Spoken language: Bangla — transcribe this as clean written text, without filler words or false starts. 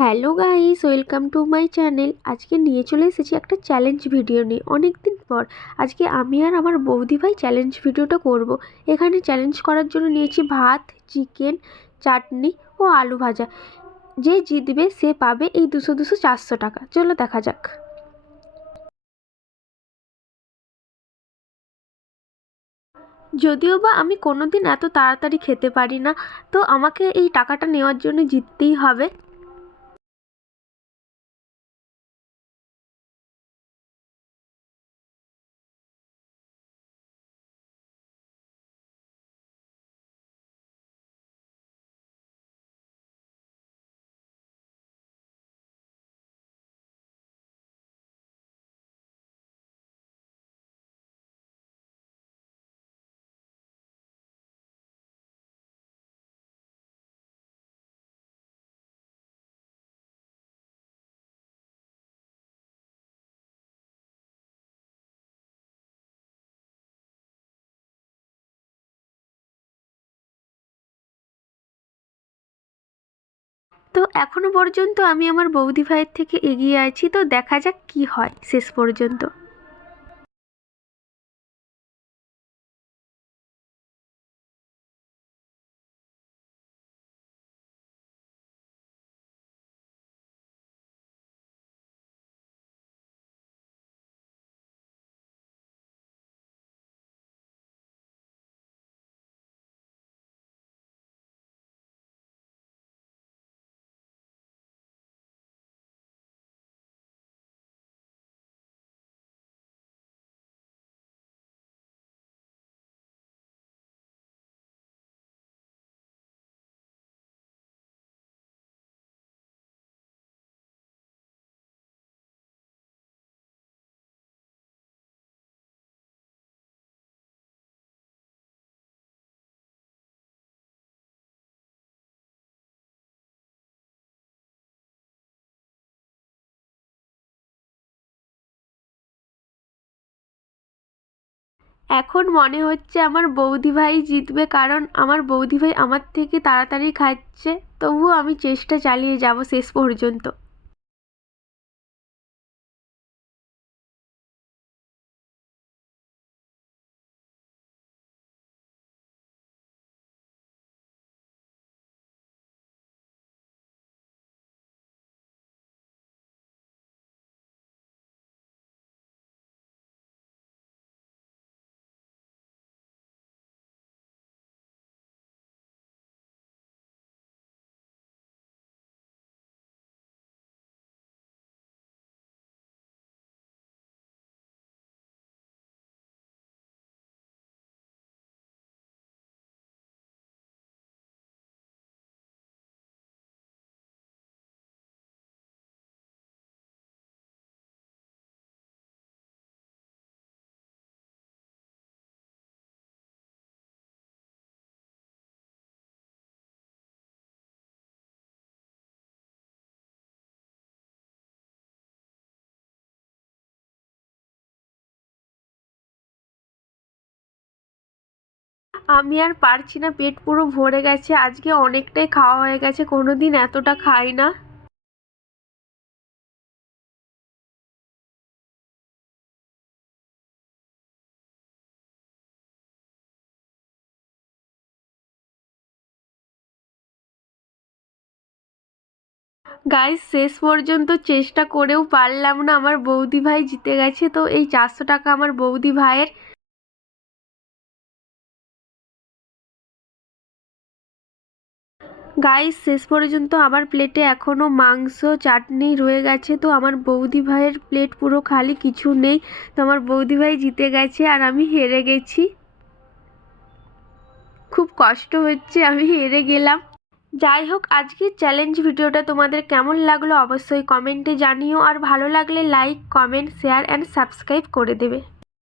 Hello guys, welcome to my channel. আজকে নিয়ে চলে এসেছি একটা চ্যালেঞ্জ ভিডিও নিয়ে। অনেক দিন পর আজকে আমি আর আমার বৌদি ভাই চ্যালেঞ্জ ভিডিওটা করব। এখানে চ্যালেঞ্জ করার জন্য নিয়েছি ভাত, চিকেন, চাটনি ও আলু ভাজা। যে জিতবে সে পাবে এই 200-400 টাকা। চলো দেখা যাক। যদিও বা আমি কোনোদিন এত তাড়াতাড়ি খেতে পারি না, তো আমাকে এই টাকাটা নেওয়ার জন্য জিততেই হবে। তো এখনো পর্যন্ত আমি আমার বৌদি ভাইয়ের থেকে এগিয়ে আছি, তো দেখা যাক কি হয় শেষ পর্যন্ত। এখন মনে হচ্ছে আমার বৌদি ভাই জিতবে, কারণ আমার বৌদি ভাই আমার থেকে তাড়াতাড়ি খাচ্ছে। তবুও আমি চেষ্টা চালিয়ে যাব শেষ পর্যন্ত। আমি আর পারছি না, পেট পুরো ভরে গেছে। আজকে অনেকটাই খাওয়া হয়ে গেছে, কোনোদিন এতটা খাই না। গাইস, শেষ পর্যন্ত চেষ্টা করেও পারলাম না, আমার বৌদি ভাই জিতে গেছে। তো এই 400 টাকা আমার বৌদি ভাইয়ের। গাইস, শেষ পর্যন্ত আমার প্লেটে এখনও মাংস চাটনি রয়ে গেছে। তো আমার বৌদি ভাইয়ের প্লেট পুরো খালি, কিছু নেই। তো আমার বৌদি ভাই জিতে গেছে আর আমি হেরে গেছি। খুব কষ্ট হচ্ছে, আমি হেরে গেলাম। যাই হোক, আজকের চ্যালেঞ্জ ভিডিওটা তোমাদের কেমন লাগলো অবশ্যই কমেন্টে জানিও। আর ভালো লাগলে like, comment, share and subscribe করে দেবে।